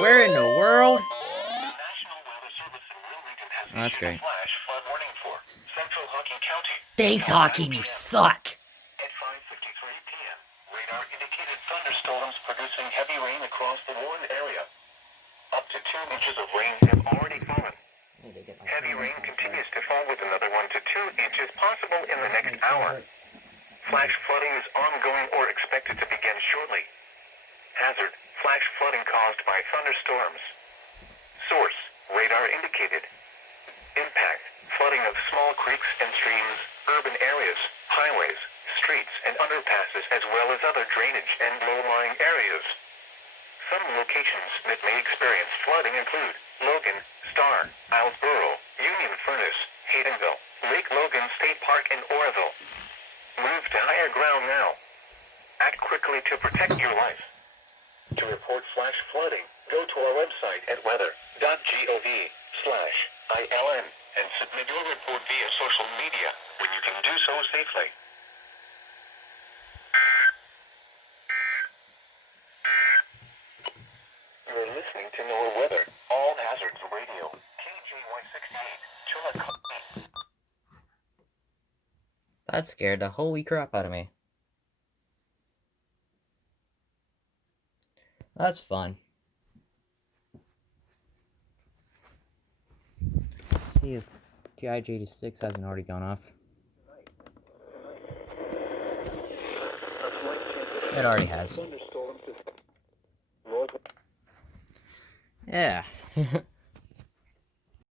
Where in the world? National Weather Service in Wilmington has Oh, that's issued a great. flash flood warning for Central Hocking County. Thanks, Until 9 Hawking, you p.m. suck! At 5:53 p.m., radar indicated thunderstorms producing heavy rain across the warned area. Up to 2 inches of rain have already fallen. Heavy rain continues to fall with another 1 to 2 inches possible in the next hour. Flash flooding is ongoing or expected to begin shortly. Hazard: flash flooding caused by thunderstorms. Source: radar indicated. Impact: flooding of small creeks and streams, urban areas, highways, streets and underpasses, as well as other drainage and low-lying areas. Some locations that may experience flooding include Logan, Star, Islesboro, Union Furnace, Haydenville, Lake Logan State Park, and Oroville. Move to higher ground now. Act quickly to protect your life. To report flash flooding, go to our website at weather.gov/ILN and submit your report via social media when you can do so safely. You're listening to NOAA Weather, All Hazards Radio, KJY68, Chula. That scared the holy crap out of me. That's fun. Let's see if KJY68 hasn't already gone off. It already has. Yeah.